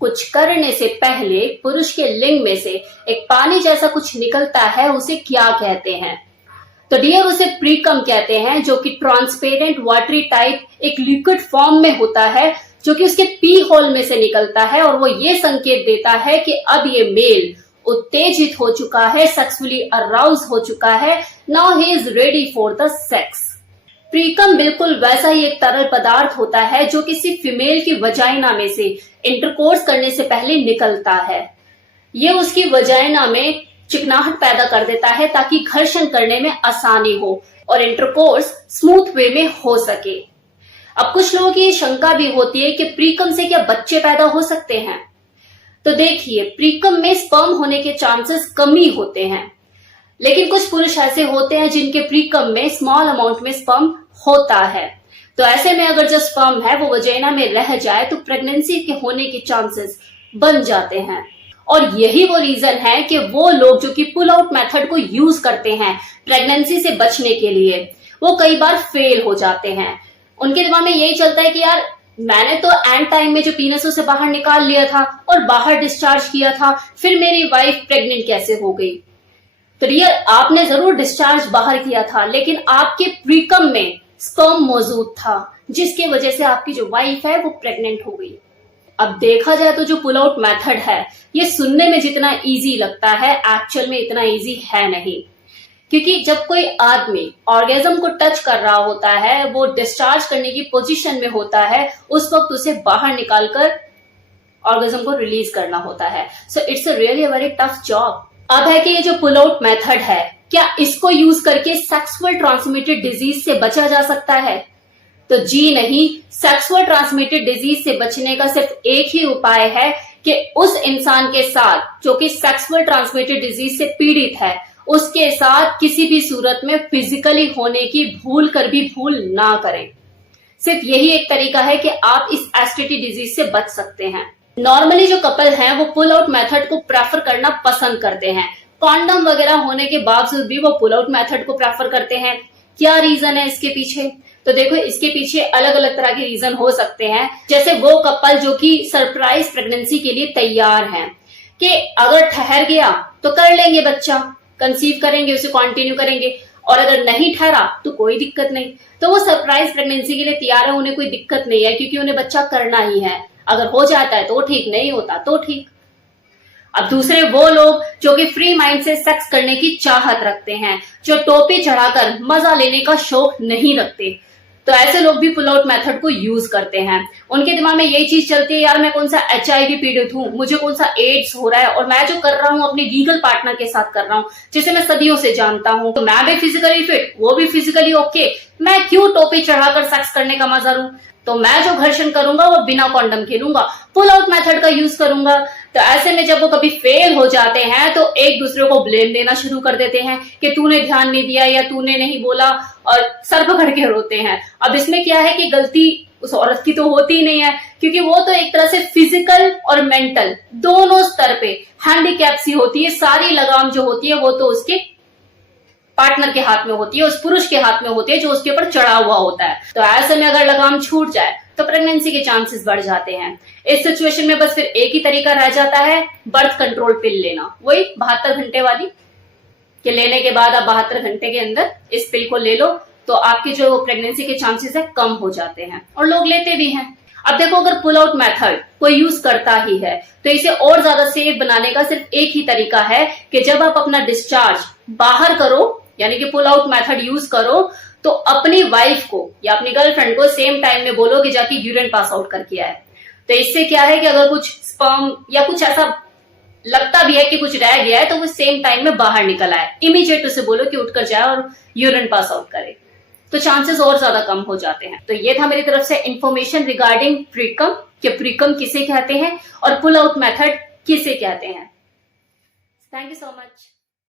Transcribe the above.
कुछ करने से पहले पुरुष के लिंग में से एक पानी जैसा कुछ निकलता है, उसे क्या कहते हैं? तो डियर, उसे प्रीकम कहते हैं, जो कि ट्रांसपेरेंट वाटरी टाइप एक लिक्विड फॉर्म में होता है, जो कि उसके पी होल में से निकलता है और वो ये संकेत देता है कि अब ये मेल उत्तेजित हो चुका है, सेक्सुअली अराउज हो चुका है, now he is ready for the sex. Precum बिल्कुल वैसा ही एक तरल पदार्थ होता है जो किसी फीमेल की वजाइना में से इंटरकोर्स करने से पहले निकलता है। ये उसकी वजाइना में चिकनाहट पैदा कर देता है ताकि घर्षण करने में आसानी हो और इंटरकोर्स स्मूथ वे में हो सके। अब कुछ लोगों की शंका भी होती है कि प्रीकम से क्या बच्चे पैदा हो सकते हैं? तो देखिए, प्रीकम में स्पर्म होने के चांसेस कम ही होते हैं, लेकिन कुछ पुरुष ऐसे होते हैं जिनके प्रीकम में स्मॉल अमाउंट में स्पर्म होता है। तो ऐसे में अगर जो स्पर्म है वो वजाइना में रह जाए तो प्रेगनेंसी के होने के चांसेस बन जाते हैं। और यही वो रीजन है कि वो लोग जो कि पुल आउट मेथड को यूज करते हैं प्रेगनेंसी से बचने के लिए, वो कई बार फेल हो जाते हैं। उनके दिमाग में यही चलता है कि यार, मैंने तो एंड टाइम में जो पीनस उसे बाहर निकाल लिया था और बाहर डिस्चार्ज किया था, फिर मेरी वाइफ प्रेग्नेंट कैसे हो गई? तो डियर, आपने जरूर डिस्चार्ज बाहर किया था, लेकिन आपके प्रीकम में स्पर्म मौजूद था, जिसकी वजह से आपकी जो वाइफ है वो प्रेग्नेंट हो गई। अब देखा जाए तो जो पुल आउट मेथड है, ये सुनने में जितना इजी लगता है, एक्चुअल में इतना इजी है नहीं। क्योंकि जब कोई आदमी ऑर्गेज्म को टच कर रहा होता है, वो डिस्चार्ज करने की पोजीशन में होता है, उस वक्त उसे बाहर निकालकर ऑर्गेज्म को रिलीज करना होता है। So it's a really very tough job. अब है कि ये जो पुल आउट मेथड है, क्या इसको यूज करके सेक्सुअल ट्रांसमिटेड डिजीज से बचा जा सकता है? तो जी नहीं। सेक्सुअल ट्रांसमिटेड डिजीज से बचने का सिर्फ एक ही उपाय है कि उस इंसान के साथ जो कि सेक्सुअल ट्रांसमिटेड डिजीज से पीड़ित है, उसके साथ किसी भी सूरत में फिजिकली होने की भूल कर भी भूल ना करें। सिर्फ यही एक तरीका है कि आप इस एसटीडी डिजीज से बच सकते हैं। नॉर्मली जो कपल हैं वो पुल आउट मेथड को प्रेफर करना पसंद करते हैं। कॉन्डम वगैरह होने के बावजूद भी वो पुल आउट मेथड को प्रेफर करते हैं। क्या रीजन है इसके पीछे? तो देखो, इसके पीछे अलग अलग तरह के रीजन हो सकते हैं। जैसे वो कपल जो कि सरप्राइज प्रेगनेंसी के लिए तैयार हैं कि अगर ठहर गया तो कर लेंगे बच्चा, कंसीव करेंगे, उसे कंटिन्यू करेंगे, और अगर नहीं ठहरा तो कोई दिक्कत नहीं। तो वो सरप्राइज प्रेगनेंसी के लिए तैयार है, उन्हें कोई दिक्कत नहीं है, क्योंकि उन्हें बच्चा करना ही है। अगर हो जाता है तो ठीक, नहीं होता तो ठीक। अब दूसरे वो लोग जो कि फ्री माइंड से सेक्स करने की चाहत रखते हैं, जो टोपी चढ़ाकर मजा लेने का शौक नहीं रखते, तो ऐसे लोग भी पुल आउट मेथड को यूज करते हैं। उनके दिमाग में यही चीज चलती है, यार मैं कौन सा HIV पीड़ित हूँ, मुझे कौन सा एड्स हो रहा है, और मैं जो कर रहा हूँ अपने लीगल पार्टनर के साथ कर रहा हूँ, जिसे मैं सदियों से जानता हूँ, तो मैं भी फिजिकली फिट, वो भी फिजिकली ओके, मैं क्यों टोपी चढ़ाकर सेक्स करने का मजा लूं? तो मैं जो घर्षण करूंगा वो बिना कॉन्डम के लूंगा, पुल आउट मेथड का यूज करूंगा। तो ऐसे में जब वो कभी फेल हो जाते हैं तो एक दूसरे को ब्लेम देना शुरू कर देते हैं कि तूने ध्यान नहीं दिया या तूने नहीं बोला, और सर पकड़ के रोते हैं। अब इसमें क्या है कि गलती उस औरत की तो होती ही नहीं है, क्योंकि वो तो एक तरह से फिजिकल और मेंटल दोनों स्तर पे हैंडीकैप सी होती है। सारी लगाम जो होती है वो तो उसके पार्टनर के हाथ में होती है, उस पुरुष के हाथ में होती है जो उसके ऊपर चढ़ा हुआ होता है। तो ऐसे में अगर लगाम छूट जाए तो प्रेगनेंसी के चांसेस बढ़ जाते हैं। इस सिचुएशन में बस फिर एक ही तरीका रह जाता है, बर्थ कंट्रोल पिल लेना, वही 72 घंटे वाली, कि लेने के बाद आप 72 घंटे के अंदर इस पिल को ले लो, तो आपकी जो प्रेगनेंसी के चांसेस है कम हो जाते हैं, और लोग लेते भी हैं। अब देखो, अगर पुल आउट मेथड कोई यूज करता ही है तो इसे और ज्यादा सेफ बनाने का सिर्फ एक ही तरीका है कि जब आप अपना डिस्चार्ज बाहर करो, यानी कि पुल आउट मेथड यूज करो, तो अपनी वाइफ को या अपनी गर्लफ्रेंड को सेम टाइम में बोलो कि जाके यूरिन पास आउट करके आए। तो इससे क्या है कि अगर कुछ स्पर्म या कुछ ऐसा लगता भी है कि कुछ रह गया है तो वो सेम टाइम में बाहर निकल आए, इमीडिएट उसे बोलो कि उठकर जाए और यूरिन पास आउट करे, तो चांसेस और ज्यादा कम हो जाते हैं। तो ये था मेरी तरफ से इंफॉर्मेशन रिगार्डिंग प्रीकम, कि प्रीकम किसे कहते हैं और पुल आउट मेथड किसे कहते हैं। Thank you so much.